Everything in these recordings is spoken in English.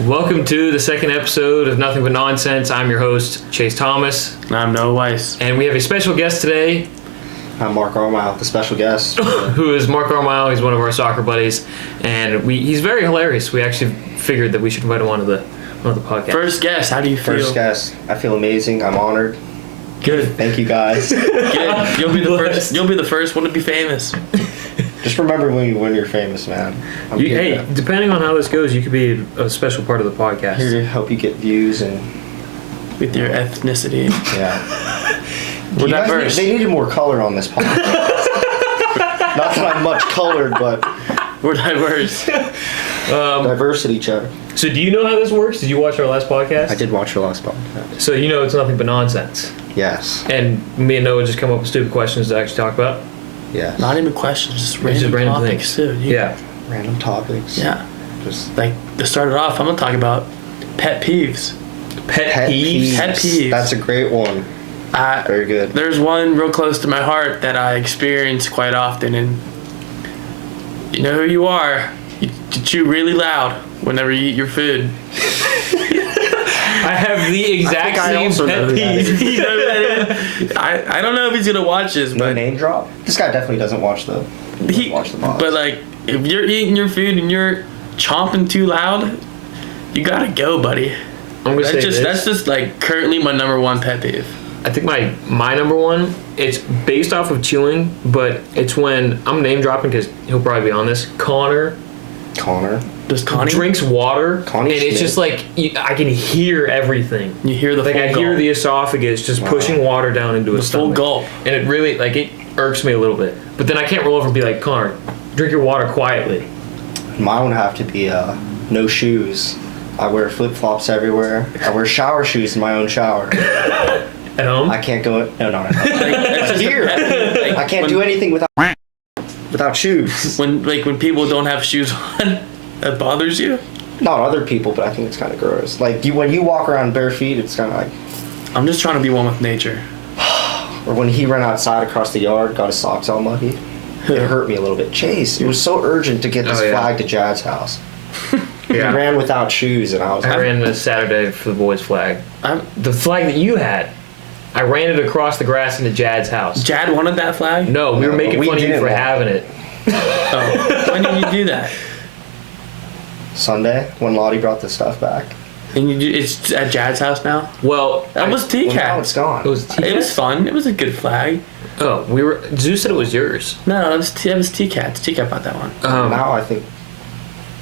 Welcome to the second episode of Nothing But Nonsense. I'm your host, Chase Thomas. And I'm Noah Weiss. And we have a special guest today. I'm Mark Armile, the special guest. Who is Mark Armile. He's one of our soccer buddies. And he's very hilarious. We actually figured that we should invite him onto the podcast. First guest, how do you feel? First guest. I feel amazing. I'm honored. Good. Thank you guys. Good. You'll be the first one to be famous. Just remember when you're famous, man. Hey, depending on how this goes, you could be a special part of the podcast. Here to help you get views and with your ethnicity. yeah. We're diverse. They needed more color on this podcast. Not that I'm much colored, but we're diverse. Diversity check. So do you know how this works? Did you watch our last podcast? I did watch your last podcast. So you know it's nothing but nonsense. Yes. And me and Noah just come up with stupid questions to actually talk about. Yes. Not even questions, just random topics too. Yeah. Random topics. Yeah. Just like to start it off, I'm gonna talk about pet peeves. Pet peeves. Pet peeves. That's a great one. Very good. There's one real close to my heart that I experience quite often, and you know who you are. You chew really loud whenever you eat your food. I have the exact same pet peeve. You know who that is? I don't know if he's gonna watch this, No but name drop. This guy definitely doesn't watch the box. But like, if you're eating your food and you're chomping too loud, you gotta go, buddy. I'm gonna say that's just like currently my number one pet peeve. I think my number one, it's based off of chewing, but it's when I'm name dropping because he'll probably be on this. Connor Does Connie drinks water, Connie and it's just like I can hear everything. You hear the like full I gulp. hear the esophagus just pushing water down into his stomach. full gulp, and it really it irks me a little bit. But then I can't roll over and be like, Connor, drink your water quietly. Mine would have to be no shoes. I wear flip-flops everywhere. I wear shower shoes in my own shower. At home? I can't go. No. That's just Here. I can't do anything without shoes. When people don't have shoes on, that bothers you. Not other people, but I think it's kind of gross. Like when you walk around bare feet, it's kind of like. I'm just trying to be one with nature. Or when he ran outside across the yard, got his socks all muddy. It hurt me a little bit. Chase, it was so urgent to get this flag to Jad's house. He ran without shoes, and I ran this Saturday for the boys' flag. The flag that you had. I ran it across the grass into Jad's house. Jad wanted that flag? No, we were making fun of you for having it. Oh. When did you do that? Sunday, when Lottie brought the stuff back. And it's at Jad's house now? Well, that was TCAT. Well, now it's gone. It was TCAT? It was fun. It was a good flag. Oh, Zeus said it was yours. No, it was TCAT. TCAT bought that one. Now I think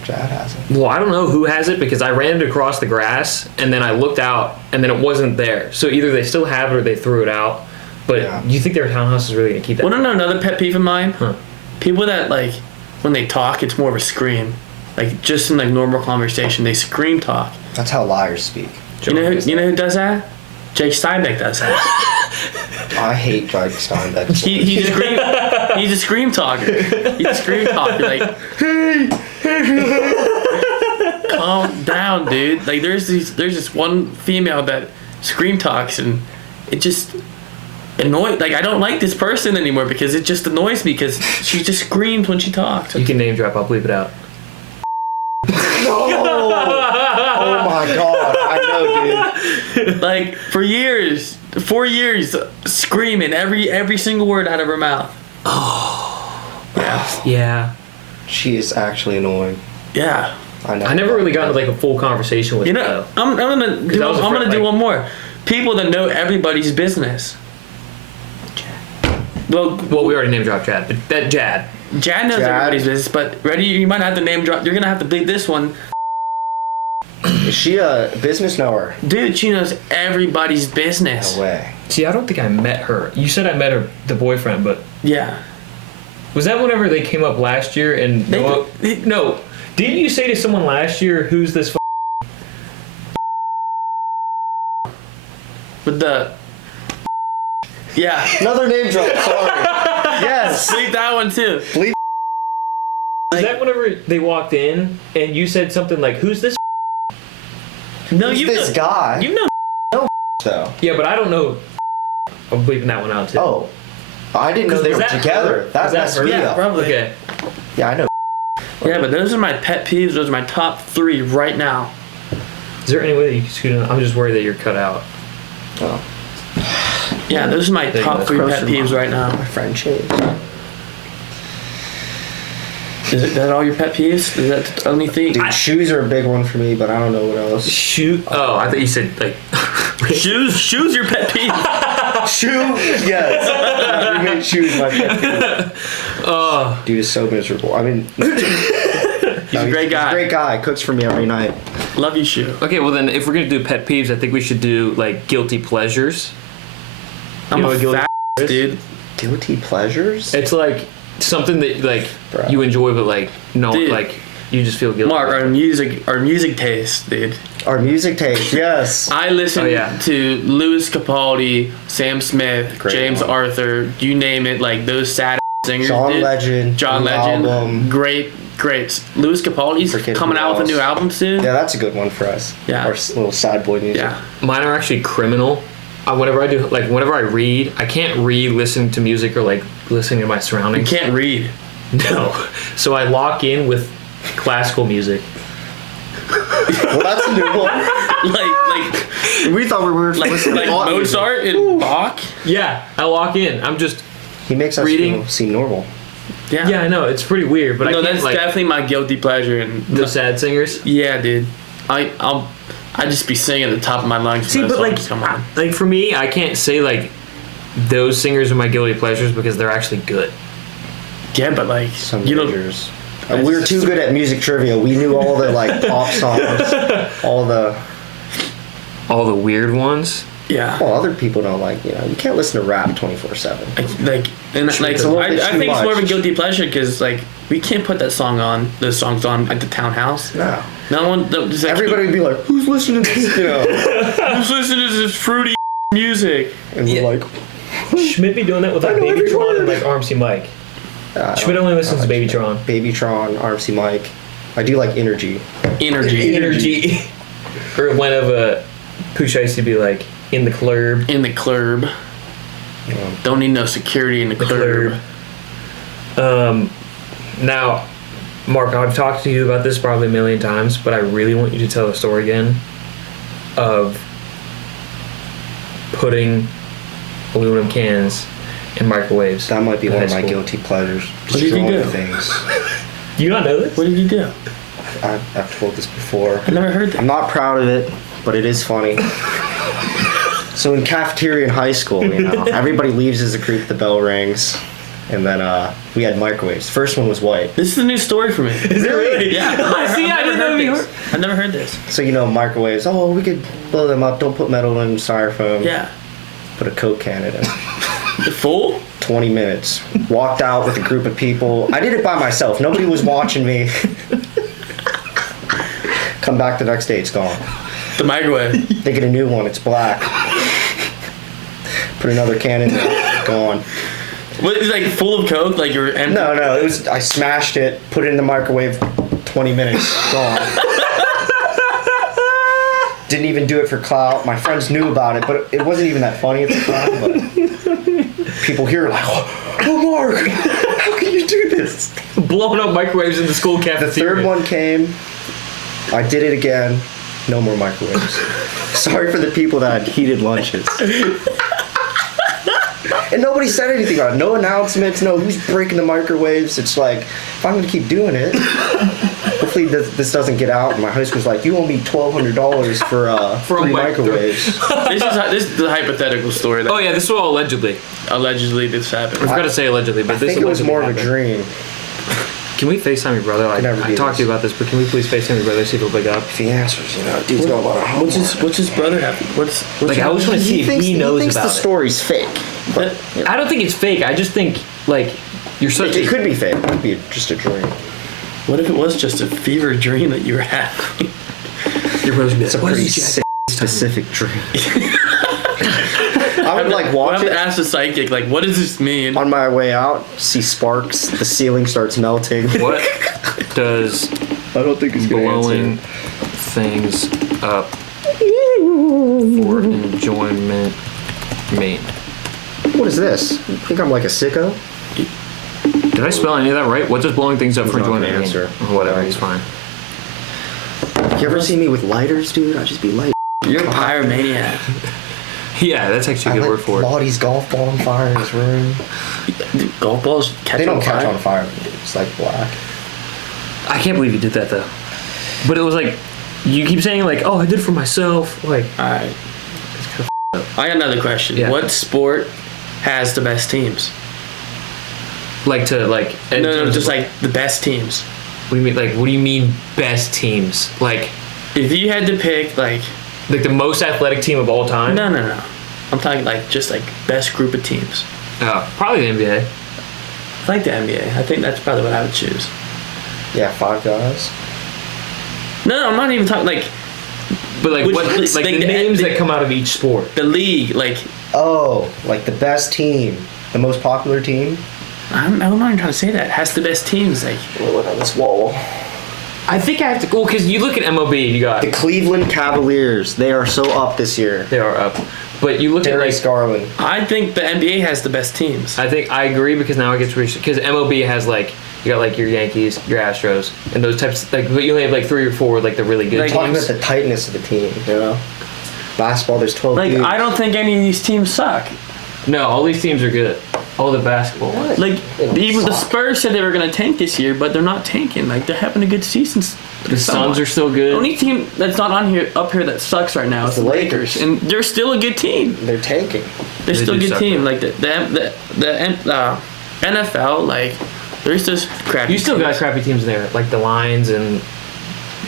Jad has it. Well, I don't know who has it because I ran it across the grass and then I looked out and then it wasn't there. So either they still have it or they threw it out. But you think their townhouse is really going to keep that? Want to know another pet peeve of mine? Huh. People that, when they talk, it's more of a scream. Just in, normal conversation, they scream talk. That's how liars speak. You know who does that? Jake Steinbeck does that. I hate Jake Steinbeck. He's a scream talker. He's a scream talker. Hey, calm down, dude. There's this one female that scream talks, and it just annoys. I don't like this person anymore because it just annoys me because she just screams when she talks. You can name drop. I'll bleep it out. No! Oh my god! I know, dude. For years, 4 years, screaming every single word out of her mouth. Oh. Yeah. Yeah. She is actually annoying. Yeah. I know. I never really got into a full conversation with her. I'm gonna do one more. People that know everybody's business. Well, we already name dropped Jad, but that Jad knows everybody's business, but ready, you might have to name drop. You're gonna have to bleep this one. Is she a business knower? Dude, she knows everybody's business. No way. See, I don't think I met her. You said I met her, the boyfriend, but yeah. Was that whenever they came up last year? And no, didn't you say to someone last year, "Who's this?" With the Another name drop. Sorry. Yes. Bleep that one too. Bleep. Is that whenever they walked in and you said something like, "Who's this?" No, Who's this guy? You know. Though. Yeah, but I don't know. I'm bleeping that one out too. Oh, I didn't know they were together. That messed me up. Probably. Okay. Yeah, I know. Yeah, but those are my pet peeves. Those are my top 3 right now. Is there any way that you can scoot in? I'm just worried that you're cut out. Oh. Yeah, those are my There you top go. 3 pet Crush peeves your right now. My friend Chase. Is that all your pet peeves? Is that the only thing? Dude, shoes are a big one for me, but I don't know what else. Shoot. Oh, I thought you said like. Shoes your pet peeve. Shoe? Yes. We made shoes my pet peeve. Oh, Dude is so miserable. I mean, He's a great guy. He's a great guy. Cooks for me every night. Love you, Shoe. okay. Well, then, if we're gonna do pet peeves, I think we should do like guilty pleasures. I'm You know a what guilty fat is? dude. Guilty pleasures? It's like something that like Bro. you enjoy, but like no, Dude. like you just feel guilty. Mark, our music taste, dude. Our music taste, yes. I listen Oh, yeah. to Louis Capaldi, Sam Smith, Great James one. Arthur, you name it, like those sad singers. John dude. Legend. John new Legend. album. Great. Louis Capaldi's Forget coming who out with a else. new album soon. Yeah, that's a good one for us. Yeah. Our little sad boy music. Yeah. Mine are actually criminal. Whenever I do, like whenever I read, I can't read listening to music or like listening to my You surroundings. can't read. No, so I lock in with classical music. Well, that's a new one. like We thought we were like listening like to Bach music. Mozart and Bach. Yeah, I lock in. I'm just He makes us reading. seem normal. Yeah. yeah, I know it's pretty weird, but I No, can't that's like definitely my guilty pleasure. And the sad singers. yeah, dude. I just be singing at the top of my lungs. See, when but those like, songs come on. like for me, I can't say like those singers are my guilty pleasures because they're actually good. Yeah, but like Some you know, majors. We were too good at music trivia. We knew all the like pop songs, all the. All the weird ones. yeah. Well, other people don't like. You know, you can't listen to rap 24/7. Like and like It's a little bit I too think it's more of a much. guilty pleasure because like we can't put those songs on at the townhouse. No. No one. Just like, Everybody would be like, "Who's listening to this?" You know, who's listening to this fruity music? and we're like, Schmidt be doing that with like I know every Babytron and word. like RMC Mike. I Schmidt don't- only I listens to don't like Babytron. Babytron, RMC Mike. I do like Energy. Energy. Or one of Pusha used to be like in the club. In the club. You know. Don't need no security in the club. Now, Mark, I've talked to you about this probably a million times, but I really want you to tell the story again of putting aluminum cans in microwaves. That might be in one high of my school. guilty pleasures. What did you Destroying do? things. Do you not know this? What did you do? I've told this before. I never heard that. I'm not proud of it, but it is funny. So in cafeteria in high school, you know, everybody leaves as a group. The bell rings, and then we had microwaves. First one was white. This is a new story for me. Is it really? Yeah. See, I didn't know you this. I've never heard this. So you know, microwaves. Oh, we could blow them up. Don't put metal in styrofoam. Yeah. Put a Coke can in it. Full? 20 minutes. Walked out with a group of people. I did it by myself. Nobody was watching me. Come back the next day, it's gone. The microwave. They get a new one, it's black. Put another can in there, gone. What is like full of Coke? Like you're empty? No, it was, I smashed it, put it in the microwave, 20 minutes, gone. Didn't even do it for clout. My friends knew about it, but it wasn't even that funny at the time. But people here are like, "Oh, Mark, how can you do this?" Blowing up microwaves in the school The cafeteria. third one came. I did it again. No more microwaves. Sorry for the people that had heated lunches. And nobody said anything about it. No announcements. No, who's breaking the microwaves? It's like, if I'm gonna keep doing it, hopefully this doesn't get out. And my high school's like, you owe me $1,200 for a three microwaves. This is the hypothetical story that Oh yeah, this was all allegedly. allegedly this I happened. forgot to say allegedly, but I this think it was allegedly more of a happened. dream. Can we FaceTime your brother? never I do talked this. to you about this, but can we please FaceTime your brother, see if he'll pick up? If he answers, you know, dude's got a lot of homework. What's his brother have? What's Like, I just want to see if he knows thinks about the it. story's fake. But I don't think it's fake. I just think, like, you're such it a... could be fake. It could be just a dream. What if it was just a fever dream that you were having? Your brother's It's a pretty sick, specific dream. I would like I watch have to it ask the psychic, like, what does this mean? on my way out, see sparks, the ceiling starts melting. What does I don't think he's gonna blowing answer. things up for enjoyment mean? What is this? You think I'm like a sicko? Did I spell any of that right? What does blowing things up for He's not enjoyment gonna mean? answer. Or whatever, he's fine. You ever see me with lighters, dude? I just be light. You're a pyromaniac. Yeah, that's actually a good word for it. Lottie's golf ball on fire in his room. Dude, golf balls catch They don't on catch fire. on fire. It's like black. I can't believe you did that though. But it was like, you keep saying like, oh, I did it for myself. Like, Alright. I got another question. Yeah. What sport has the best teams? like to like. No, just like the best teams. What do you mean? Like, what do you mean best teams? Like If you had to pick like the most athletic team of all time? no. I'm talking like just like best group of teams. Oh, probably the NBA. I like the NBA. I think that's probably what I would choose. Yeah, 5 guys. No, I'm not even talking like But like Which- what? Like like the the- names the- that come out of each sport. the league. Like Oh, like the best team. The most popular team. I'm not even trying to say that. It has the best teams. Like Look on this wall. I think I have to. Well, because you look at MLB, you got The Cleveland Cavaliers. They are so up this year. they are up, but you look Darius at like. Garland. I think the NBA has the best teams. I think I agree because now it gets because MLB has like you got like your Yankees, your Astros, and those types. Like, but you only have like 3 or 4 like the really good Like, Talking teams. about the tightness of the team, you know? Basketball, there's 12 Like dudes. I don't think any of these teams suck. No, all these teams are good. All the basketball ones. Like They don't even the suck. Spurs said they were going to tank this year, but they're not tanking. Like they're having a good season. The Suns are still good. The only team that's not on here up here that sucks right now is The the Lakers, Lakers. and they're still a good team. They're tanking. They're They still a do good suck, team. though. Like the NFL, like there's just crappy. You still got teams. crappy teams in there, like the Lions and.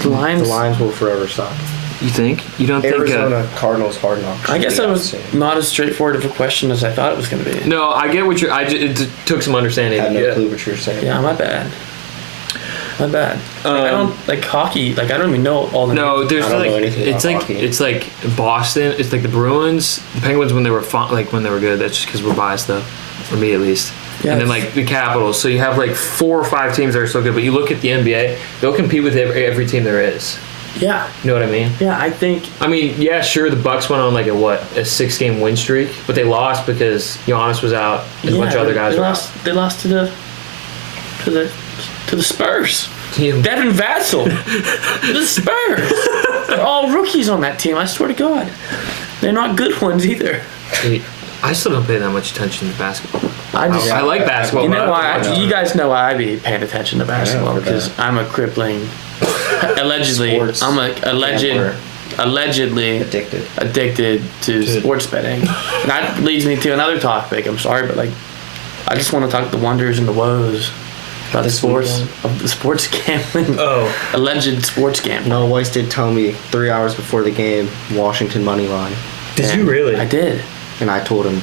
the Lions. The Lions will forever suck. You think? You don't think? Arizona Cardinals hard knocks. I guess They that got was the same. not as straightforward of a question as I thought it was going to be. No, I get what you're. It took some understanding. I had no yeah. clue what you were saying. Yeah, my bad. My bad. Like, I don't like hockey. Like I don't even know all the. No, names. there's I don't like know anything it's about like hockey. it's like Boston. It's like the Bruins, the Penguins when they were when they were good. That's just because we're biased though, for me at least. Yeah, and then it's- like the Capitals. So you have like 4 or 5 teams that are so good, but you look at the NBA, they'll compete with every team there is. Yeah, You know what I mean? yeah. I think I mean, yeah, sure. The Bucks went on like a 6-game win streak, but they lost because Giannis was out and a bunch of other guys they were lost. They lost to the Spurs. out. Yeah. Devin Vassell. The Spurs. They're all rookies on that team. I swear to God, they're not good ones either. I still don't pay that much attention to basketball. I just. I like basketball. You know but why? I know. You guys know why I be paying attention to basketball for because that. I'm a crippling. Allegedly, Sports I'm a gambler. allegedly Addicted. to sports betting. And that leads me to another topic. I'm sorry, but like, I just want to talk the wonders and the woes about the This sports weekend? of the sports gambling. Oh, Alleged sports gambling. No, Weiss did tell me 3 hours before the game, Washington money line, did And you really? I did. and I told him,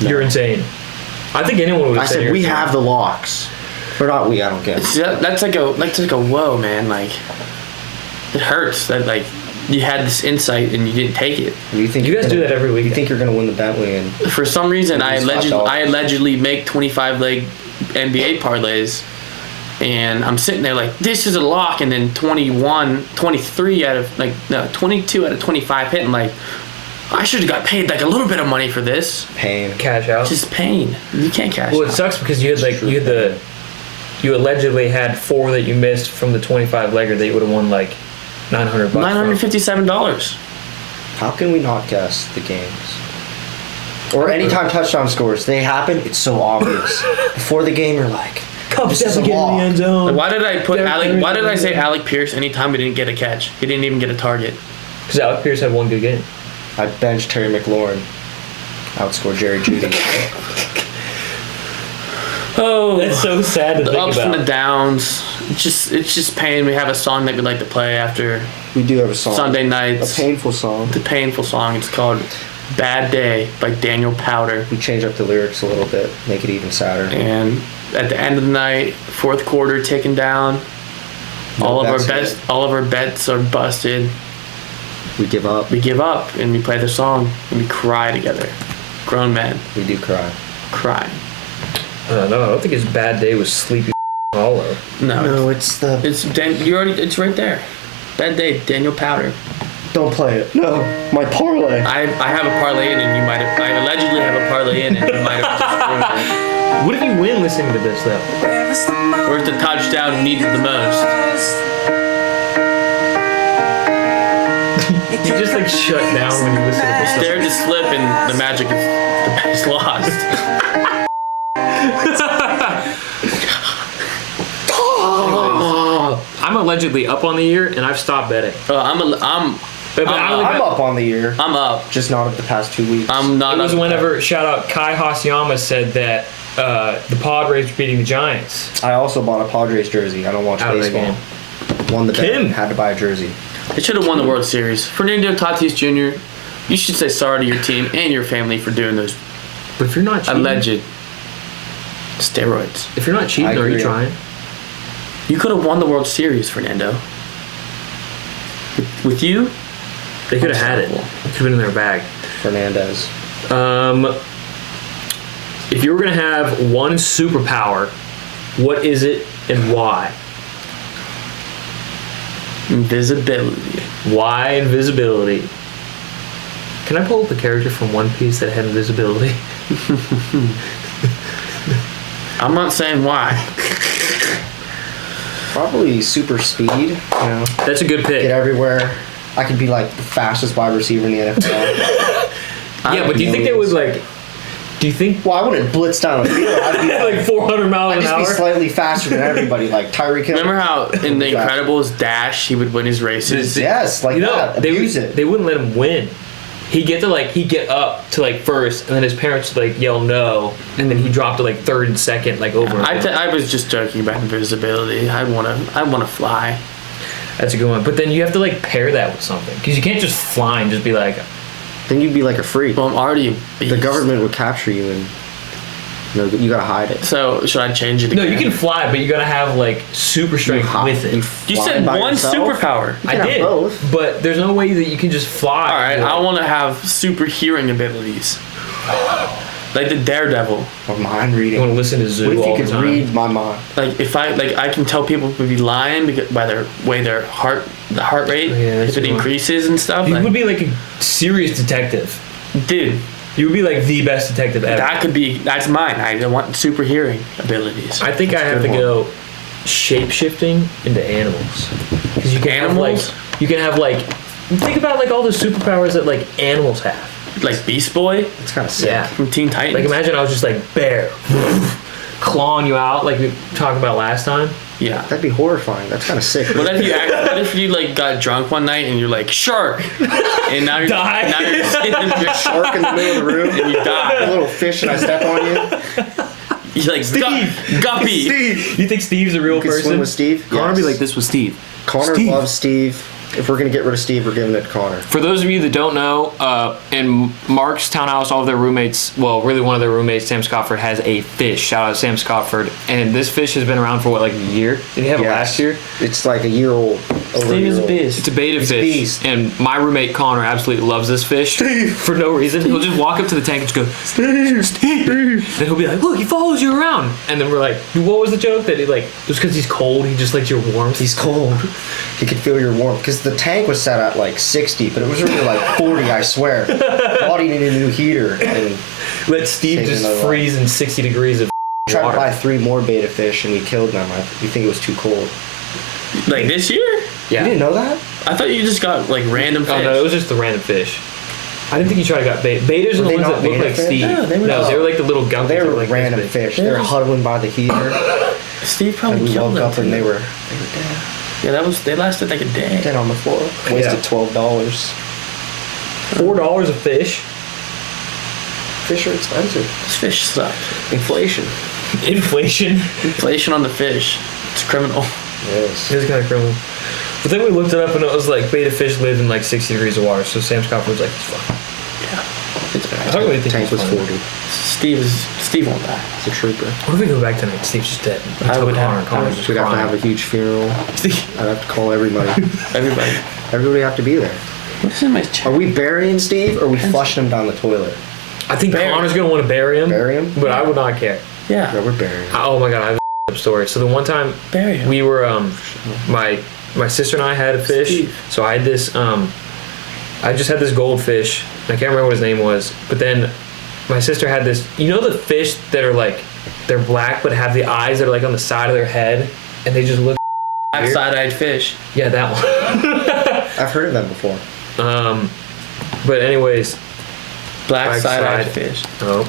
You're insane. I think anyone would I have said said you're we insane. have the locks, or not we. I don't get it. See, that's like a whoa, man. Like, it hurts that like you had this insight and you didn't take it. You think You you're guys do that every week. You think you're gonna win the Bentley, and For some reason, I It's $5. allegedly make 25 leg NBA parlays, and I'm sitting there like this is a lock, and then 23 out of like no 22 out of 25 hit, and like I should have got paid like a little bit of money for this. pain. cash out. Just pain. You can't cash Well, it out. sucks because you had you allegedly had 4 that you missed from the 25 legger that you would have won like $900. $957. How can we not guess the games? Or anytime touchdown scores, they happen. It's so obvious. Before the game, you're like, Cubs This is a definitely getting in the lock. end zone. Like, why did I put Derrick Alec? Henry Why did I say didn't- Alec Pierce anytime we didn't get a catch? He didn't even get a target. Because Alec Pierce had 1 good game. I benched Terry McLaurin, outscored Jerry Jeudy. Oh, That's so sad to the think ups about. and the downs. It's just pain. We have a song that we like to play after We do have a song. Sunday A nights. painful song. The painful song. It's called "Bad Day" by Daniel Powder. We change up the lyrics a little bit, make it even sadder. And at the end of the night, fourth quarter ticking down. No, all of that's our bets are busted. We give up. We give up and we play the song and we cry together. Grown men We do cry. cry. I don't know. I don't think his bad day was Sleepy Hollow. No, No, it's the. it's it's right there. Bad Day, Daniel Powder. Don't play it. No, my parlay. I have a parlay in and you might have. I allegedly have a parlay in and you might have just ruined What if you win listening to this though? it. Where's the touchdown needed the most? You just like shut down when you listen to this song. Dare to slip and the magic is lost. I'm allegedly up on the year, and I've stopped betting. I'm up on the year. I'm up. Just not of the past 2 weeks. I'm not. It was up whenever, shout out, Kai Hasayama said that the Padres were beating the Giants. I also bought a Padres jersey. I don't watch Out of the baseball. Won the bet. Kim. Had to buy a jersey. They should have won the World Series. Fernando Tatis Jr., you should say sorry to your team and your family for doing those But if you're not cheating, alleged steroids. if you're not cheating, I are you agree. trying? You could have won the World Series, Fernando. With you, They could have had it. It could have been in their bag. Fernandez. If you were gonna have one superpower, what is it and why? invisibility. Why invisibility? Can I pull up the character from One Piece that had invisibility? I'm not saying why. Probably super speed. You know, That's a good get pick. everywhere. I could be like the fastest wide receiver in the NFL. Yeah, but do you think they would like? Do you think Well, I wouldn't blitz down the field. I'd be like 400 miles I'd an just be hour? slightly faster than everybody, like Tyreek Hill. Remember how in The Incredibles dash he would win his races? Yes, like You know, that. they Abuse it. they wouldn't let him win. He'd get up to like first, and then his parents would like yell no, and then he dropped to like third and second, like over. I was just joking about invisibility. I wanna fly. That's a good one. But then you have to like pair that with something, because you can't just fly and just be like. Then you'd be like a freak. Well, I'm already a beast. The government would capture you, and you gotta hide it. So should I change it? No, again? you can fly, but you gotta have like super strength with it. You said by one yourself? superpower. You I can have did, both. but there's no way that you can just fly. All right, I want to have super hearing abilities, like the Daredevil. Or mind You reading. want to listen to Zoo What if all you the could time. read my mind? Like if I can tell people to be lying because by the heart rate, Yeah, that's if it a good one. increases and stuff. You Like, would be like a serious detective. dude, You would be like the best detective ever. that's mine. I want super hearing abilities. I think I have to go shape shifting into animals, because you can Animals? have like you can have like think about like all the superpowers that like animals have. Like Beast Boy It's kind of sick. Yeah. from Teen Titans. Like imagine I was just like bear, clawing you out like we talked about last time. Yeah. That'd be horrifying. That's kind of sick. What if you like got drunk one night and you're like shark, and now you're Die. now you're sitting in your shark Shark in the middle of the room. and you A die. little fish and I step on you. You're like Guppy. Steve, you think Steve's a real You can swim person? with Steve. Connor be Yes. like, this was Steve. Connor Steve. loves Steve. If we're gonna get rid of Steve, we're giving it to Connor. For those of you that don't know, in Mark's townhouse, all of their roommates, well, really one of their roommates, Sam Scottford, has a fish. Shout out Sam Scottford. And this fish has been around for what, like a year? Did he have it Yes. last year? It's like a year old. Over a Steve is year a old. beast. It's a beta He's a fish. beast. And my roommate Connor absolutely loves this fish for no reason. He'll just walk up to the tank and just go, Steve, Steve. Then he'll be like, look, he follows you around. And then we're like, what was the joke? That he like, just because he's cold, he just likes your warmth. He's cold. He can feel your warmth because the tank was set at like 60, but it was really like 40. I swear. Thought he needed a new heater and Let Steve Saving just their life. freeze in 60 degrees of tried to water. buy 3 more beta fish and we killed them. We think it was too cold. Like this year? Yeah. You didn't know that? I thought you just got like random fish. Oh no, it was just the random fish. I didn't think you tried to got bait. Betas are the Were they ones not that look beta like fish? Steve. No, they were no, not. they were like the little gummies. They that were like random this fish. They were huddling by the heater. Steve And probably we killed woke them. up and too. they were dead. Yeah, they lasted like a day. Dead on the floor. Wasted $12. big. $4 a fish. Fish are expensive. This fish sucked. Inflation. Inflation. Inflation on the fish. It's criminal. Yes. It was kind of criminal. But then we looked it up and it was like beta fish live in like 60 degrees of water. So Sam Scott was like, it's fine. It's I bad. don't really think Tank it's was fine. 40. Steve won't die. It's a trooper. What if we go back tonight? Steve's just dead. I would Connor. have- Connor's just We'd have to have a crying. huge funeral. I'd have to call everybody. Everybody. Everybody have to be there. What's in my chest? Are we burying Steve or are we flushing him down the toilet? I think Bury- Connor's gonna want to bury him. Bury him? But I would not care. Yeah. No, we're burying him. Oh my god, I have a story. So the one time Bury him. we were my sister and I had a fish. Steve. So I had this I just had this goldfish. I can't remember what his name was. But then my sister had this, you know, the fish that are like they're black but have the eyes that are like on the side of their head and they just look weird? Side-eyed fish. Yeah, that one. I've heard of them before. But anyways, Black side-eyed fish. oh,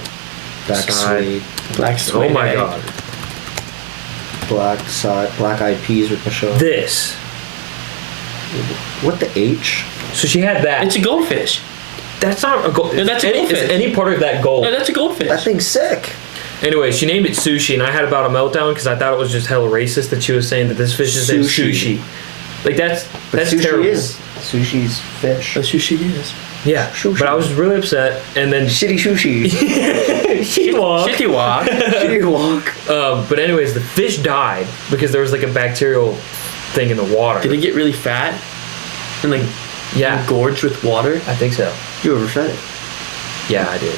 Black Side. suede. Black oh suede my egg. god, Black eyed peas with Michelle. this. What the H? So she had that. It's a goldfish. That's not a gold. No, that's a It's goldfish. any part of that gold. No, that's a goldfish. That thing's sick. Anyway, she named it sushi, and I had about a meltdown because I thought it was just hella racist that she was saying that this fish is named Sushi. sushi. Like that's Sushi terrible. Sushi's fish. That's who she is. Yeah, Sushi. but I was really upset, and then Shitty sushi. she walked. Shitty walk. Shitty walk. But anyways, the fish died because there was like a bacterial thing in the water. Did it get really fat? And like Yeah, engorged with water? I think so. You overfed it. Yeah, I did.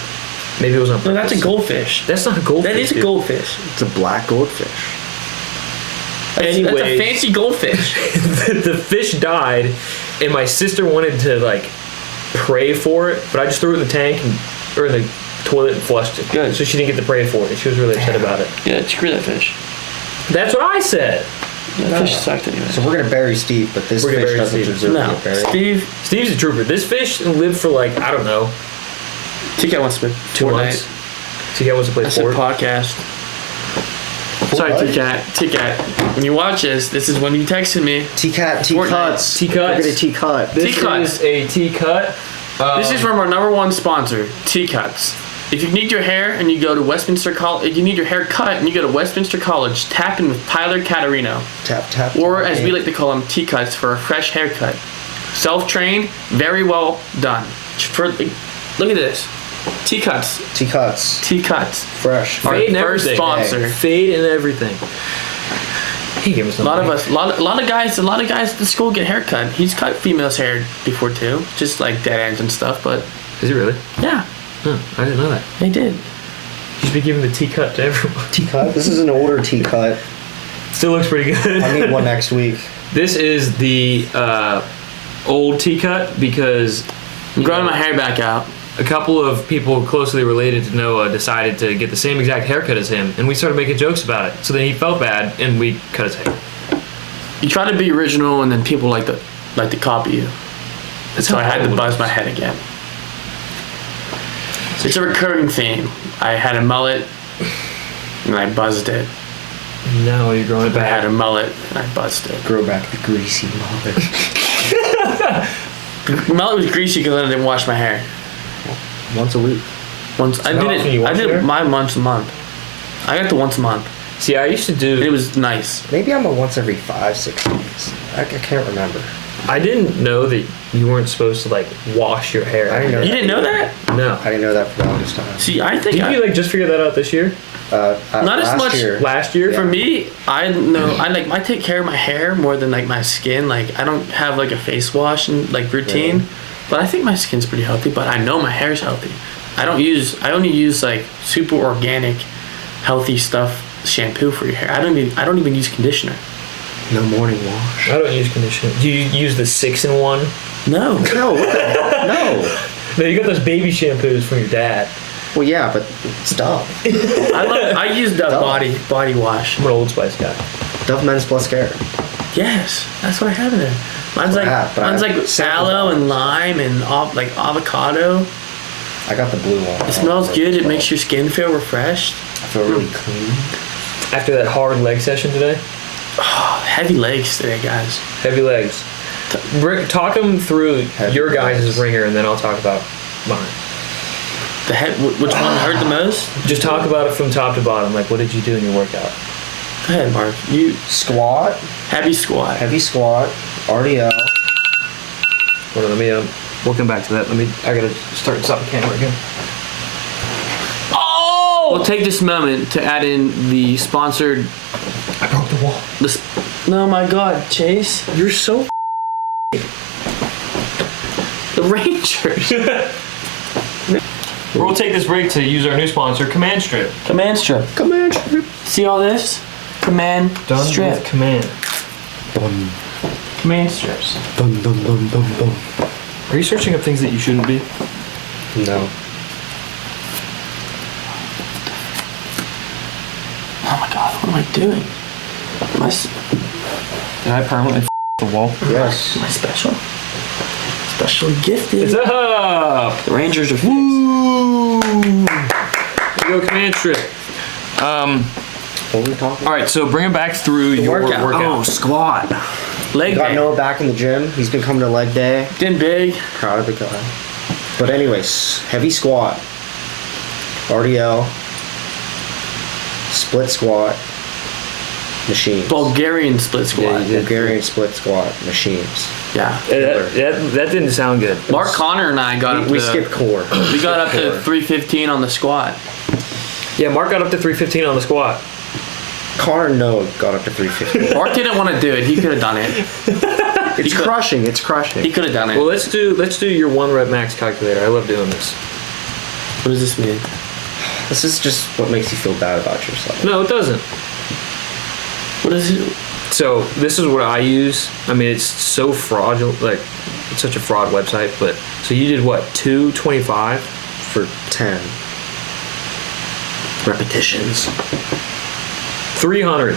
Maybe it was on No, that's a purpose. goldfish. That's not a goldfish. That is a dude. goldfish. It's a black goldfish. That's a Anyways. fancy goldfish. The fish died, and my sister wanted to like pray for it, but I just threw it in the tank or in the toilet and flushed it. Good. So she didn't get to pray for it, and she was really upset about it. Yeah, screw that fish. That's what I said. That fish sucked anyway. So we're gonna bury Steve, but this We're gonna fish bury doesn't Steve. deserve to No, get buried. Steve. Steve's a trooper. This fish lived for like, I don't know, TK wants to play 2 Fortnite. months. TK wants to play That's a Fort. podcast. Sorry, T-Cat. When you watch this is when you texted me. T-Cat, Fortnite. T-Cuts. T-Cuts. We're gonna T-Cut. This T-Cuts. is a T-cut. This is from our number one sponsor, T-Cuts. If you need your hair and you go to Westminster College, if you need your hair cut and you go to Westminster College, tap in with Tyler Caterino. Tap, tap. Or tap. as we like to call them, T-Cuts for a fresh haircut. Self-trained, very well done. Look at this. T-Cuts. T-Cuts. T-Cuts. Fresh. Our Fade and first everything. sponsor. Fade and everything. He gave us A lot of us, a lot of guys at the school get haircut. He's cut females' hair before too, just like dead ends and stuff. But Is he really? yeah, Huh, I didn't know that. they did. You should be giving the T-cut to everyone. T-Cut. This is an older T-Cut. Still looks pretty good. I need one next week. This is the old T-cut because I'm growing my hair back out. a couple of people closely related to Noah decided to get the same exact haircut as him, and we started making jokes about it. So then he felt bad, and we cut his hair. You try to be original, and then people like to copy you. So I had to buzz my head again. It's a recurring theme. I had a mullet, and I buzzed it. Now you're growing it I had back. a mullet, and I buzzed it. Grow back the greasy mullet. The mullet was greasy because I didn't wash my hair. Once a week. Once I how did often you it. I wash did your hair? mine once a month. I got the once a month. See, I used to do. It was nice. Maybe I'm a once every 5-6 weeks. I can't remember. I didn't know that you weren't supposed to like wash your hair. I didn't know You didn't know that? No. I didn't know that for the longest time. See, I think Did you like just figure that out this year? Not as last much year. Last year? for me. I take care of my hair more than like my skin. Like I don't have like a face wash and like routine, Yeah. but I think my skin's pretty healthy. But I know my hair's healthy. I only use like super organic, healthy stuff shampoo for your hair. I don't even use conditioner. No morning wash. I don't use conditioner. Do you use the 6-in-1? No. No, what the- no. No, you got those baby shampoos from your dad. Well, yeah, but it's Dove. I use Dove Dove. body wash. I'm an Old Spice guy. Dove Men's Plus Care. Yes, that's what I have in there. Mine's what I have, but I mine's have like samples aloe of it. and lime and like avocado. I got the blue one. It smells good. It makes your skin feel refreshed. I feel really clean. After that hard leg session today, Oh, heavy legs today, guys. heavy legs. Talk them through Heavy your guys' legs. ringer, and then I'll talk about mine. Which one hurt the most? Just talk about it from top to bottom. Like, what did you do in your workout? Go ahead, Mark. You Squat. heavy squat. Heavy squat. RDL. Hold on, let me. We'll come back to that. I gotta start and stop the camera again. Oh! We'll take this moment to add in the sponsored. I broke the wall. No, my God, Chase. You're so. The Rangers. We'll take this break to use our new sponsor, Command Strip. Command strip. Command. See all this? Command Done strip. with Command. Dum, Command strips. dum, dum, dum, dum, dum. Are you searching up things that you shouldn't be? No. Oh my God, what am I doing? Am I Did I permanently the wall? Yes. special? Specially gifted. It's up. The Rangers are fixed. Woo! Go command strip. What were we talking? All right, so bring it back through your workout. Oh, squat. Leg Got day. Noah back in the gym. He's been coming to leg day. Getting big. Proud of the guy. But anyways, heavy squat. RDL. Split squat. Machines. Bulgarian split squat. Yeah, Bulgarian split squat. Machines. Yeah. That didn't sound good. Mark Connor and I got up We to skipped core. we got up to 315 on the squat. Yeah, Mark got up to 315 on the squat. Connor and Noah got up to 350. Mark didn't want to do it. He could have done it. It's crushing. It's crushing. He could have done it. Well, let's do your 1 rep max calculator. I love doing this. What does this mean? This is just what makes you feel bad about yourself. No, it doesn't. What is it? So this is what I use. I mean, it's so fraudulent. Like, it's such a fraud website. But so you did what? 225 For 10 repetitions. 300.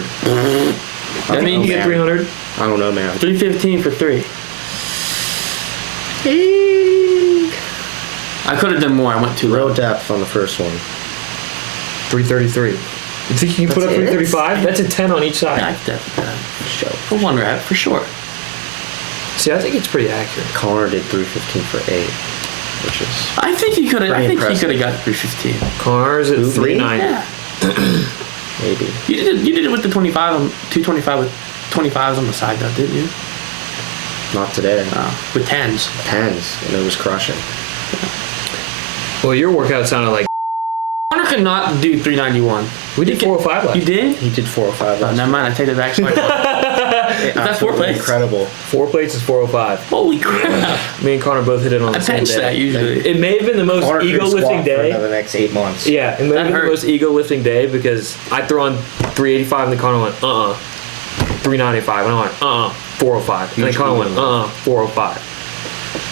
I mean, You you get get 300. I don't know, man. 315 for 3. I could have done more. I went too Real low. depth on the first one. 333. You think you can put up That's it? 335? That's a 10 on each I side. could definitely done it. Show. For 1 rep, for sure. See, I think it's pretty accurate. Connor did 315 for 8, which is I think he could have. I Pretty think he impressive. could have got 315. Cars at Who, me? 390. Yeah. maybe. You did it with the 225 with 25s on the side though, didn't you? Not today. With 10s. 10s, and it was crushing. Well, your workout sounded like Connor could not do 391. we did 405 last. You did? He did 405 Oh, last never mind. I take that back. Sorry. That's 4 plates. Incredible. 4 plates is 405. Holy crap! Me and Connor both hit it on I the same bench day. that usually. It may have been the most Connor couldn't ego lifting squat for day. another next 8 months. Yeah, it may have That been the hurt. most ego lifting day because I threw on 385 and then Connor went 395 and I went 405 and then Connor went 405.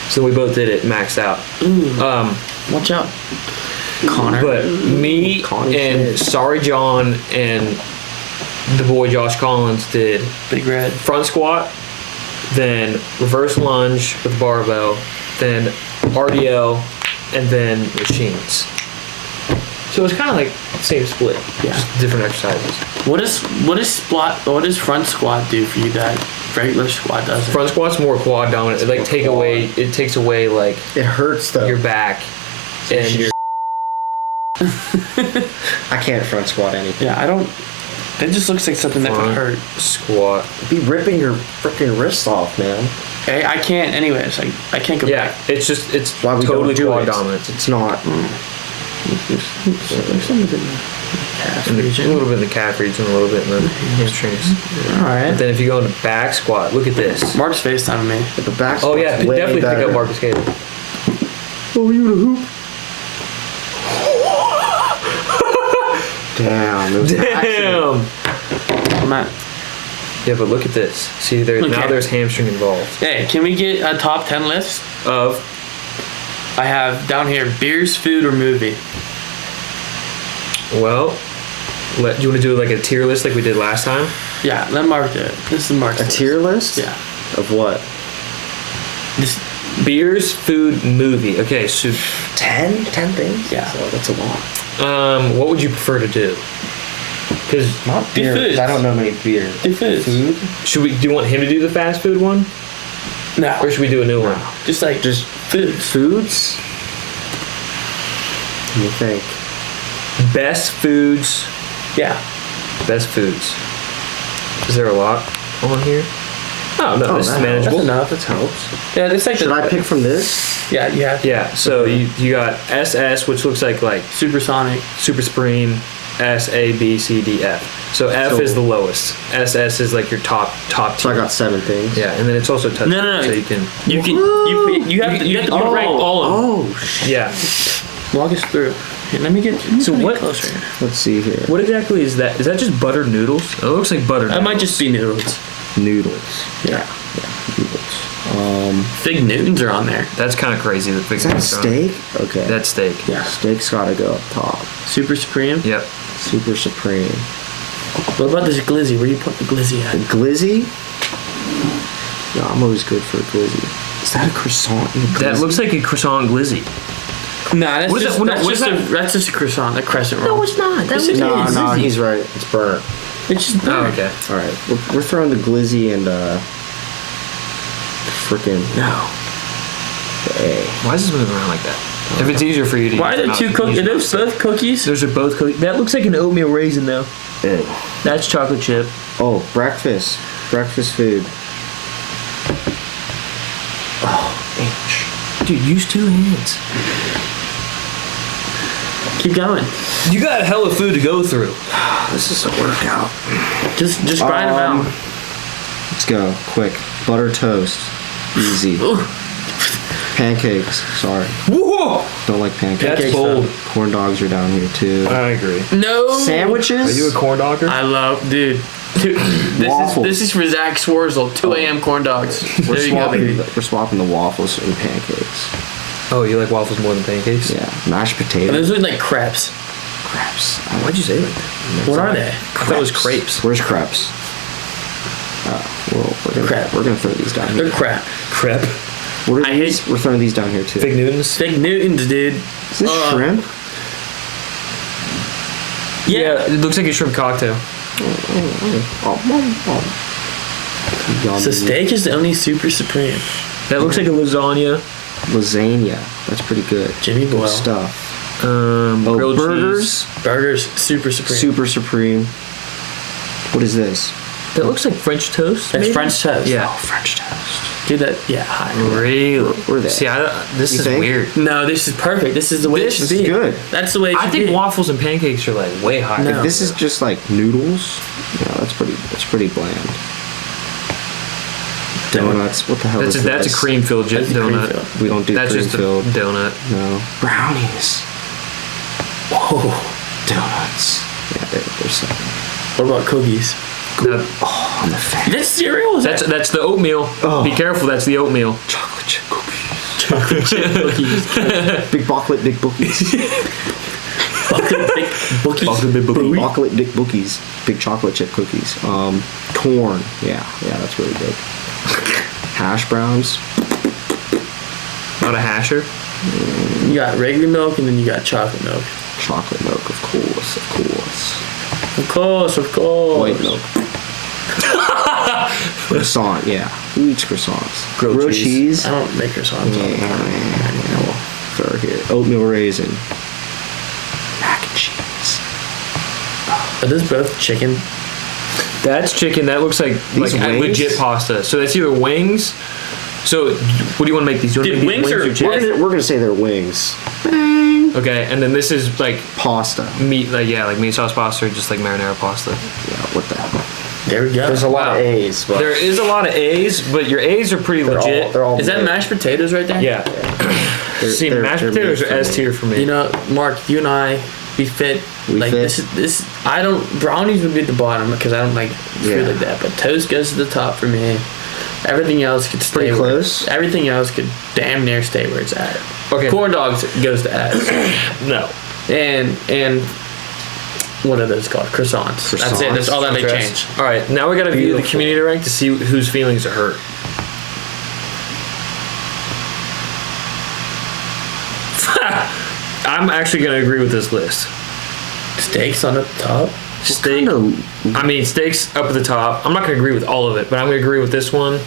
So we both did it, maxed out. Watch out, Connor. But me Connie and did. Sorry John and the boy Josh Collins did Big red. front squat, then reverse lunge with barbell, then RDL, and then machines. So it's kind of like the same split, Yeah. just different exercises. What does front squat do for you that regular squat doesn't? Front squat's more quad dominant. It like takes away like It hurts though. your back and your. I can't front squat anything. Yeah, I don't. That just looks like something that would Front hurt. squat. Be ripping your freaking wrists off, man. Okay, I can't. Anyways, I can't go Yeah, back. it's Why we totally don't do quad it. dominant. It's not. There's something in the calf And a region. little bit in the calf region, a little bit in the hamstrings. All But right. then if you go into back squat, look at this. Mark's FaceTiming me. The back Oh squat's yeah, way definitely pick better. up Marcus Cable. Oh, you the hoop? Damn. It was an accident. Damn. I'm at. Yeah, but look at this. See, now Okay. there's hamstring involved. Hey, can we get a top 10 list? Of I have down here beers, food, or movie. well, do you want to do like a tier list like we did last time? Yeah, let Mark do it. This is Mark's A list. tier list? Yeah. Of what? This, Beers, food, movie. Okay, so 10? 10 things? Yeah. So that's a lot. what would you prefer to do? Because Not Do beer. 'Cause foods. I don't know many beer. do foods. Food? do you want him to do the fast food one, No. or should we do a new one? Just like Just foods. foods? What do you think? Best foods. Yeah. Best foods. Is there a lot on here? Oh no, this is that manageable. That's enough. That helps. Yeah, it's like Should the, I pick from this? Yeah, yeah. Yeah, so you got SS, which looks like Supersonic. Super Supreme, S, A, B, C, D, F. So F So- is the lowest. SS is like your top So I tier. got 7 things. Yeah, and then it's also touch. No. So you can. You can you have to rank all of them. Oh, shit. Yeah. Walk us through. Here, let me get So what- closer. Here. Let's see here. What exactly is that? Is that just buttered noodles? It looks like buttered. That might noodles. just be noodles. Noodles. Yeah. Noodles. Fig Newtons are on there. That's kind of crazy. The big Is that steak? Okay. That's steak. Yeah. Steak's gotta go up top. Super Supreme. Yep. Super Supreme. What about this glizzy? Where do you put the glizzy at? Glizzy? No, I'm always good for a glizzy. Is that a croissant? That looks like a croissant glizzy. Nah, that's What is just, that? that's, What is just that? that's just a croissant, a crescent roll. No, it's not. That Yes, it was is. No, he's right. It's burnt. It's just Oh, okay. All right, we're throwing the glizzy and freaking No. the A. Why is this moving around like that? If it's easier for you to Why are use there it, two I'll cookies? use Are it. those both cookies? Those are both cookies. That looks like an oatmeal raisin, though. Ew. That's chocolate chip. Oh, breakfast food. Oh, Dude, use 2 hands. Keep going. You got a hell of food to go through. this is a workout. Just grind them out. Let's go quick. Butter toast, easy. Ooh. Pancakes. Sorry, Whoa! don't like pancakes. That's Pancakes, bold. Corn dogs are down here too. I agree. No. Sandwiches. Are you a corn dogger? I love, dude. Waffles. This is for Zach Swarzel. 2 a.m. corn dogs. We're There you go, baby. swapping the waffles and pancakes. Oh, you like waffles more than pancakes? Yeah, mashed And potatoes. those look like crepes. Crepes. Why'd you say it like that? What are they? I thought it was crepes. Where's crepes? We're gonna throw these down They're here. crap. Crepe. What are I hate- these? We're throwing these down here too. Fig Newtons. Fig Newtons, dude. Is this shrimp? Yeah, it looks like a shrimp cocktail. So steak is the only super supreme. That looks like a lasagna. Lasagna. That's pretty good. Jimmy Good Boyle. stuff. Grilled burgers. cheese. Burgers, super supreme. Super supreme. What is this? That looks like French toast. That's maybe? French toast. Yeah. French toast. Dude, that, yeah, hot. Really? We're there. See, this You is think? weird. No, this is perfect. This is the way This it should is be. good. That's the way it should I think be. waffles and pancakes are like way higher. No. If this is just like noodles, yeah, that's pretty bland. Donuts. What the hell That's is a this? cream filled That's a cream donut. filled. We don't do That's cream just a filled. donut. No. Brownies. Whoa. Donuts. Yeah, they're something. What about cookies? That- Oh, on the face. This cereal is that's the oatmeal. Oh. Be careful, that's the oatmeal. Chocolate chip cookies. chocolate chip cookies. Big chocolate, big bookies. Bucket big bookies. Big chocolate, big bookies. Big chocolate chip cookies. Corn. Yeah, that's really good. Hash browns. Not a hasher. You got regular milk and then you got chocolate milk. Chocolate milk, of course. Of course, of course. White milk. Croissant, yeah. Who eats croissants? Grilled cheese. I don't make croissants. Yeah. Throw here. Oatmeal raisin. Mac and cheese. Are those both chicken? That's chicken. That looks like These a wings? legit pasta. So that's either wings. So what do you want to make these? Do you want Dude, to make these wings wings are- or chicken? We're gonna say they're wings. Okay, and then this is like Pasta. meat, like meat sauce pasta, or just like marinara pasta. Yeah, what the hell? There we go. There's a lot Wow. of A's, but There is a lot of A's, but your A's are pretty legit. they're all Is that mid. mashed potatoes right there? Yeah. See, mashed they're potatoes mid are for S me. tier for me. You know, Mark, you and I, we fit. We like fit. this. I don't. Brownies would be at the bottom because I don't like food Yeah. like that. But toast goes to the top for me. Everything else could stay. Pretty where- close. Everything else could damn near stay where it's at. Okay. Corn dogs goes to S. No. and what are those called? Croissants. That's it. That's all that they change. All right, now we got to view the Beautiful. community rank to see whose feelings are hurt. I'm actually going to agree with this list. Steaks on the top. Steak. I mean, steaks up at the top. I'm not going to agree with all of it, but I'm going to agree with this one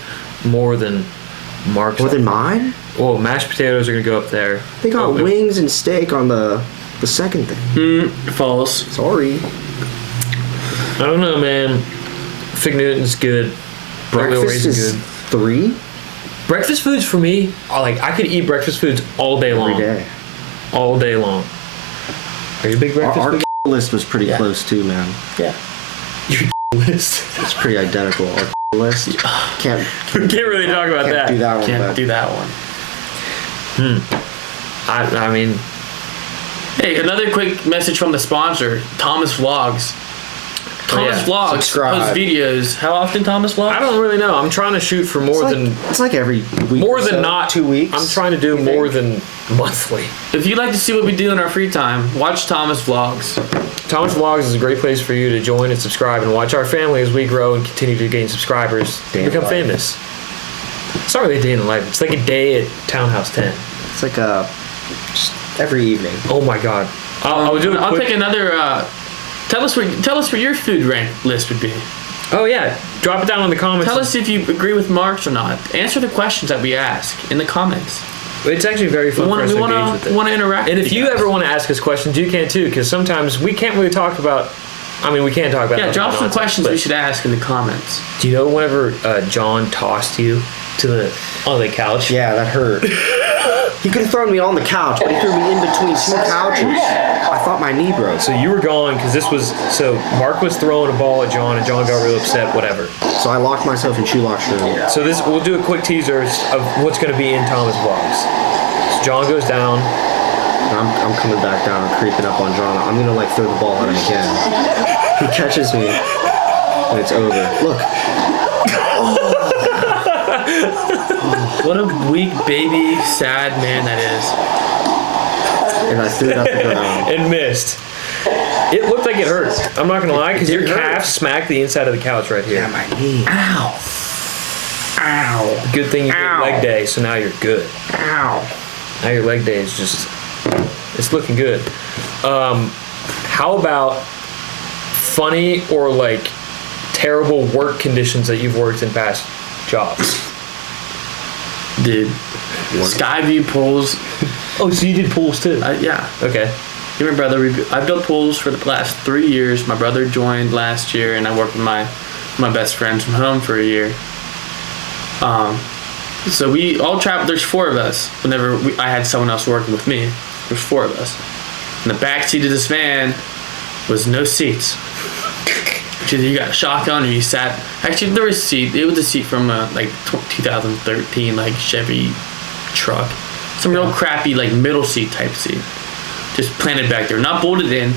more than Mark's. More than mine? Well, mashed potatoes are going to go up there. They got Oh, wings and steak on the second thing. False. Sorry. I don't know, man. Fig Newton's good. Oatmeal Breakfast raisin's is good. 3 Breakfast foods for me are like I could eat breakfast foods all day long. every day. All day long. Are you a big breakfast Our food? list was pretty Yeah. close too, man. Yeah. list? It's pretty identical. Our list. Can't Can't really talk about can't that. do that one. Can't but do that one. I mean, Hey, another quick message from the sponsor, Thomas Vlogs. Thomas yeah. Vlogs Subscribe. posts videos. How often Thomas Vlogs? I don't really know. I'm trying to shoot for more than it's like every week. more or than so, not 2 weeks. I'm trying to do you more think? than monthly. If you'd like to see what we do in our free time, watch Thomas Vlogs. Thomas Vlogs is a great place for you to join and subscribe and watch our family as we grow and continue to gain subscribers and Damn become right. famous. It's not really a day in the life. It's like a day at Townhouse 10. It's like just every evening. Oh my god. I'll take another. Tell us what your food rank list would be. Oh yeah, drop it down in the comments. Tell us if you agree with Mark's or not. Answer the questions that we ask in the comments. It's actually very fun for us to engage with it. We want to interact. And with if you ever want to ask us questions, you can too, because sometimes we can't really talk about. I mean, we can't talk about. Yeah, drop some questions we should ask in the comments. Do you know whenever John tossed you on the couch? Yeah, that hurt. He could have thrown me on the couch, but he threw me in between two couches. I thought my knee broke. So you were gone because Mark was throwing a ball at John, and John got real upset. Whatever. So I locked myself in Shoelock's room. So we'll do a quick teaser of what's going to be in Thomas' vlogs. So John goes down. I'm coming back down, creeping up on John. I'm gonna throw the ball at him again. He catches me, and it's over. Look. What a weak baby, sad man that is. And I threw it up the ground. And missed. It looked like it hurt. I'm not gonna lie, because your calf smacked the inside of the couch right here. Yeah, my knee. Ow. Ow. Good thing you did leg day, so now you're good. Ow. Now your leg day is it's looking good. How about funny or terrible work conditions that you've worked in past jobs? Dude, Skyview pools. Oh, so you did pools too? Yeah. Okay. Me and my brother, I built pools for the last 3 years. My brother joined last year, and I worked with my best friends from home for a year. So we all traveled. There's 4 of us. Whenever I had someone else working with me, there's 4 of us. In the back seat of this van was no seats. Which either you got a shotgun or you sat. Actually, there was a seat. It was a seat from 2013 Chevy truck. Some real crappy middle seat type seat. Just planted back there, not bolted in.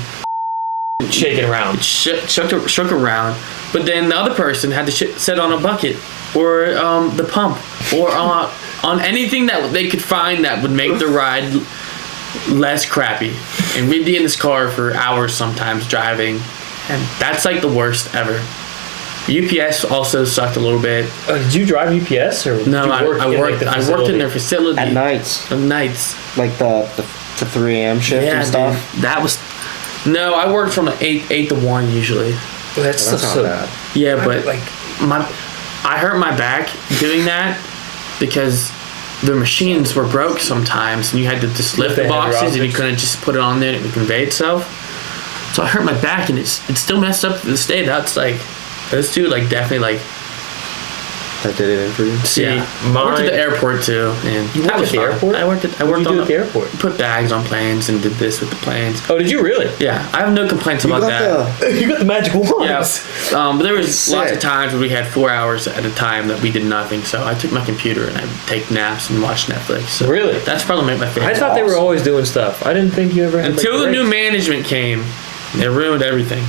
Shaking around. It shook around. But then the other person had to sit on a bucket or the pump or on anything that they could find that would make the ride less crappy. And we'd be in this car for hours sometimes driving. And that's the worst ever. UPS also sucked a little bit. Did you drive UPS or? No, I worked in their facility. At nights. At nights. Like the 3 a.m. shift and stuff? Dude, that was... No, I worked from 8 to 1 usually. Well, that's not bad. Yeah, but I hurt my back doing that because the machines were broke sometimes and you had to just lift the boxes and you couldn't just put it on there and it would convey itself. So I hurt my back and it's still messed up to this day. That's those two definitely that did it in for you. See, I worked at the airport too, and you worked at the airport. I worked at the airport. Put bags on planes and did this with the planes. Oh, did you really? Yeah, I have no complaints about that. You got the magic wand. Yeah, but there was lots of times where we had 4 hours at a time that we did nothing. So I took my computer and I'd take naps and watch Netflix. So really? That's probably my favorite. I thought they were always doing stuff. I didn't think you ever had until the new management came. It ruined everything.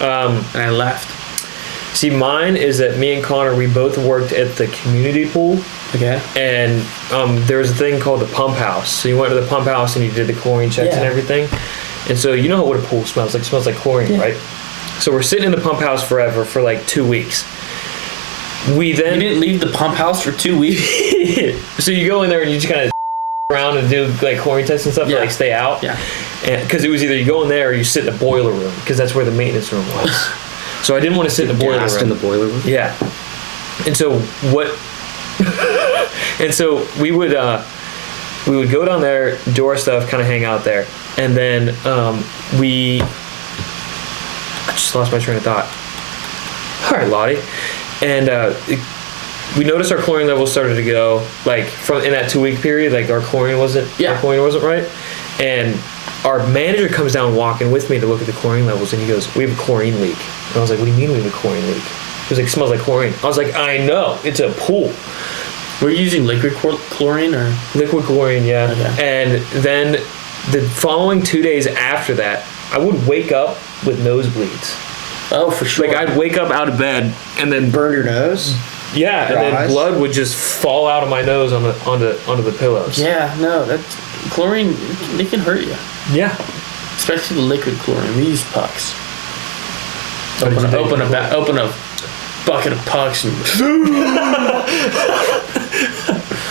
And I left. See, mine is that me and Connor, we both worked at the community pool. Okay. And there was a thing called the pump house. So you went to the pump house and you did the chlorine checks and everything. And so you know what a pool smells like. It smells like chlorine, right? So we're sitting in the pump house forever for 2 weeks. You didn't leave the pump house for 2 weeks? So you go in there and you just kind of around and do chlorine tests and stuff to stay out. Yeah. Because it was either you go in there or you sit in the boiler room because that's where the maintenance room was. So I didn't want to sit in the boiler room. In the boiler room? Yeah. And so we would go down there, do our stuff, kind of hang out there, and then I just lost my train of thought. All right, Lottie, and we noticed our chlorine levels started to go from in that 2-week period. Our chlorine wasn't right, and our manager comes down walking with me to look at the chlorine levels, and he goes, "We have a chlorine leak." And I was like, "What do you mean we have a chlorine leak?" He was like, "It smells like chlorine." I was like, "I know, it's a pool." Were you using liquid chlorine or? Liquid chlorine, yeah. Okay. And then the following 2 days after that, I would wake up with nosebleeds. Oh, for sure. I'd wake up out of bed and then burn your nose. Yeah, and then blood would just fall out of my nose onto the pillows. Yeah, no, that's chlorine. It can hurt you. Yeah, especially the liquid chlorine. We use pucks. Open a bucket of pucks and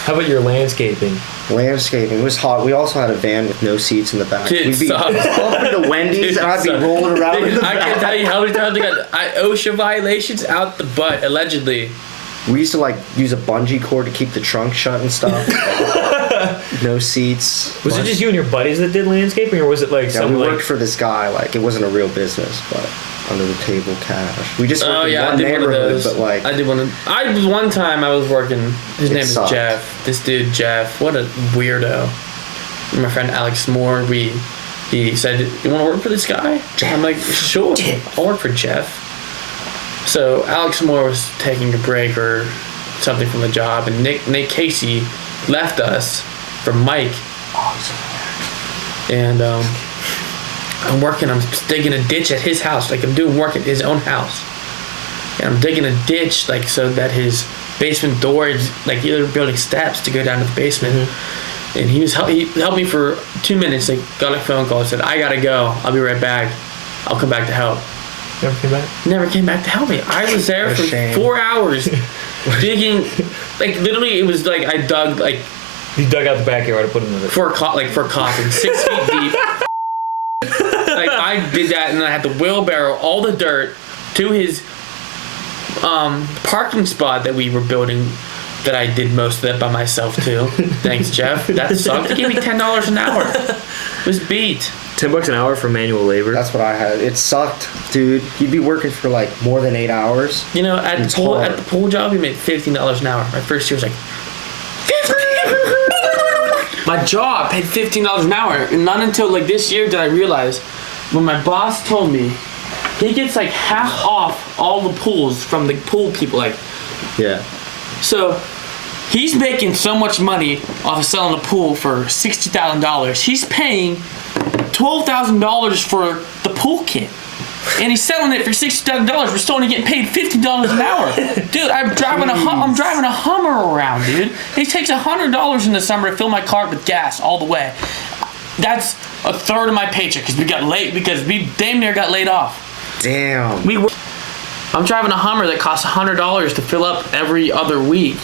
How about your landscaping? Landscaping was hot. We also had a van with no seats in the back. It We'd be sucks. up into Wendy's and I'd be sucks. rolling around in the I back. can't tell you how many times I got OSHA violations out the butt, allegedly. We used to like use a bungee cord to keep the trunk shut and stuff. No seats. Was it just you and your buddies that did landscaping, or was it like Yeah, some we like? worked for this guy. Like it wasn't a real business, but under the table cash. We just worked in I one did one of neighborhood, those. but like I did one of. One time I was working. His It name is sucked. Jeff. This dude Jeff. What a weirdo. My friend Alex Moore. He said, "You want to work for this guy?" Jeff. I'm like, "Sure, I'll work for Jeff." So Alex Moore was taking a break or something from the job, and Nick Casey left us for Mike. And I'm working. I'm digging a ditch at his house. Like I'm doing work at his own house. And I'm digging a ditch like so that his basement door is like either building steps to go down to the basement. Mm-hmm. And he helped me for 2 minutes. Like got a phone call. Said I gotta go. I'll be right back. I'll come back to help. Never came back. Never came back to help me. I was there for shame. 4 hours digging. Like literally, it was like I dug like You dug out the backyard to put him in the. for a coffin 6 feet deep. Like I did that, and then I had to wheelbarrow all the dirt to his parking spot that we were building. That I did most of that by myself too. Thanks, Jeff. That sucked. They gave me $10 an hour. It was beat. $10 an hour for manual labor. that's what I had. It sucked, dude. You'd be working for like more than 8 hours. You know, at It's the hard. pool job, we made $15 an hour. My first year was like. My job paid $15 an hour, and not until like this year did I realize when my boss told me he gets like half off all the pools from the pool people. Like, Yeah. so he's making so much money off of selling a pool for $60,000. He's paying $12,000 for the pool kit. And he's selling it for $60,000. We're still only getting paid $50 an hour, dude. I'm driving a Hummer around, dude. It takes $100 in the summer to fill my car with gas all the way. That's a third of my paycheck because we damn near got laid off. Damn. I'm driving a Hummer that costs $100 to fill up every other week,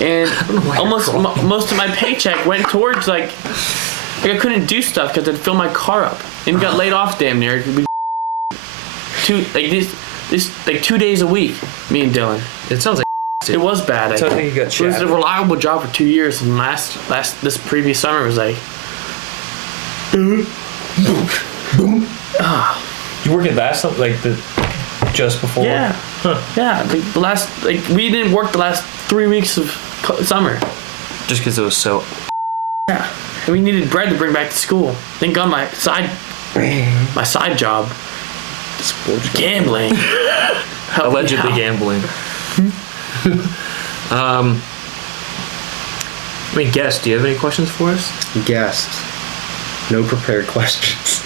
and most of my paycheck went towards like I couldn't do stuff because I'd fill my car up, and we got laid off damn near. Like 2 days a week, me and Dylan. It sounds like. It was bad. Sounds like you got It was a shafted. reliable job for 2 years, and this previous summer was like, You work at that something like the just before. yeah, like we didn't work the last 3 weeks of summer. Just because it was so. Yeah, and we needed bread to bring back to school. Thank God my side job, gambling, Allegedly gambling. I mean, guess. Do you have any questions for us? Guessed. No prepared questions.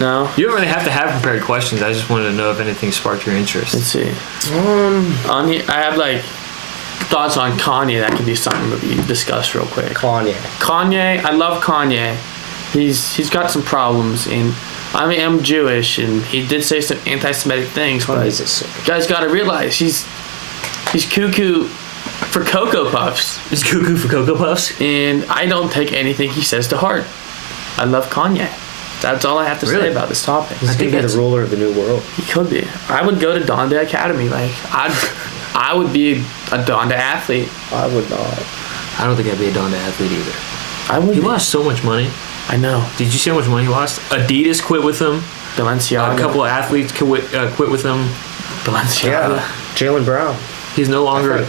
No. You don't really have to have prepared questions. I just wanted to know if anything sparked your interest. Let's see. I have like thoughts on Kanye that could be something that we discuss real quick. Kanye. I love Kanye. He's got some problems, and I mean I'm Jewish, and he did say some anti-Semitic things. But Kanye's a sick. you guys got to realize he's cuckoo for Cocoa Puffs, Is cuckoo for Cocoa Puffs? and I don't take anything he says to heart. I love Kanye. That's all I have to Really? say about this topic. He's I gonna think be the that's- ruler of the new world. He could be. I would go to Donda Academy. Like I would be a Donda athlete. I would not. I don't think I'd be a Donda athlete either. I would. He be. lost so much money. I know. Did you see how much money he lost? Adidas quit with him. Balenciaga. A couple of athletes quit with him. Balenciaga. Yeah. Jalen Brown. He's no longer.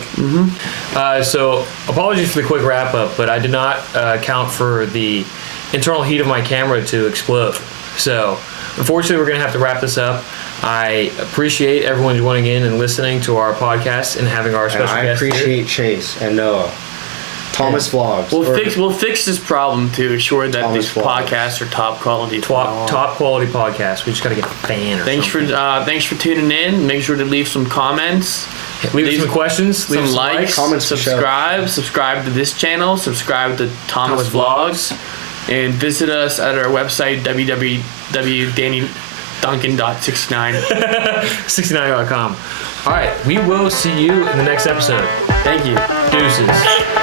So apologies for the quick wrap up, but I did not account for the internal heat of my camera to explode. So unfortunately, we're gonna have to wrap this up. I appreciate everyone joining in and listening to our podcast and having our And special I guest here. appreciate Chase and Noah. Thomas Vlogs. We'll fix this problem to ensure that Thomas these Vlogs. podcasts are top quality. from now on. Top quality podcast. We just gotta get a fan. Or Thanks for tuning in. Make sure to leave some comments. leave some questions. Leave Some likes. Comments for sure. Subscribe to this channel. Subscribe to Thomas Vlogs. And visit us at our website www.dannyduncan.69. 69.com. All right, we will see you in the next episode. Thank you. Deuces.